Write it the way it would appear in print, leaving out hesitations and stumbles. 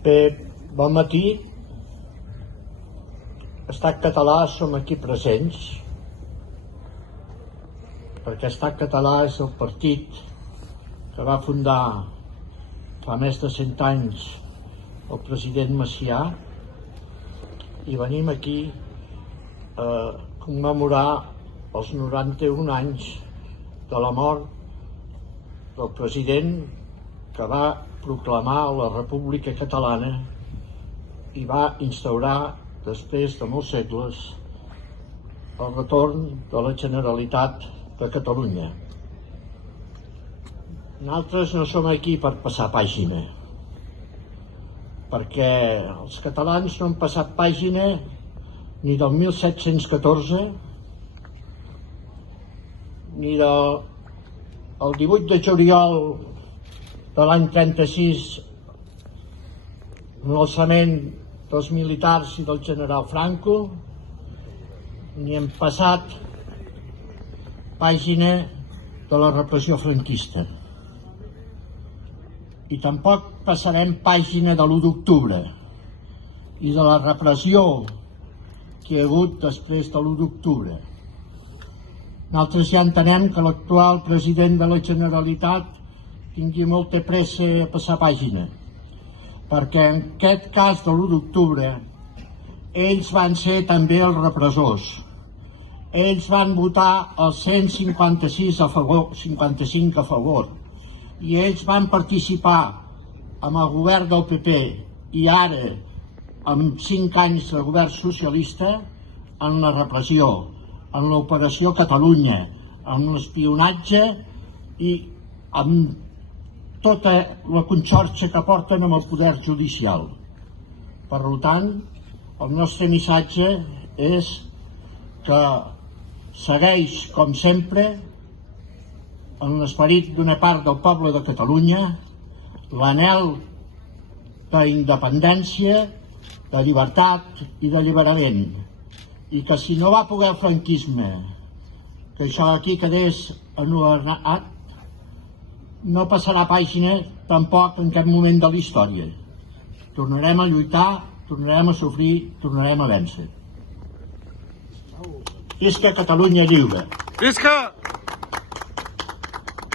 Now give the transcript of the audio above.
Bé, bon matí. Estat Català som aquí presents perquè Estat Català és el partit que va fundar fa més de 100 anys el president Macià, i venim aquí a commemorar els 91 anys de la mort del president que va proclamar la República Catalana i va instaurar, després de molts segles, el retorn de la Generalitat de Catalunya. Nosaltres no som aquí per passar pàgina, perquè els catalans no han passat pàgina ni del 1714 ni del 18 de juliol de l'any 36, l'alçament dels militars i del general Franco, ni hem passat pàgina de la repressió franquista. I tampoc passarem pàgina de l'1 d'octubre i de la repressió que hi ha hagut després de l'1 d'octubre. Nosaltres ja entenem que l'actual president de la Generalitat tingui molta pressa a passar pàgina, perquè en aquest cas de l'1 d'octubre ells van ser també els repressors. Ells van votar el 156 a favor, 55 a favor, i ells van participar amb el govern del PP i ara amb 5 anys de govern socialista en la repressió, en l'operació Catalunya, en l'espionatge i amb tota la conxorxa que porten amb el poder judicial. Per tant, el nostre missatge és que segueix, com sempre, en l'esperit d'una part del poble de Catalunya, l'anhel d'independència, de llibertat i d'alliberament. I que si no va poder el franquisme, que això aquí quedés anul·lat, no passarà pàgina tampoc en cap moment de la història. Tornarem a lluitar, tornarem a sofrir, tornarem a vèncer. Visca Catalunya lliure! Visca!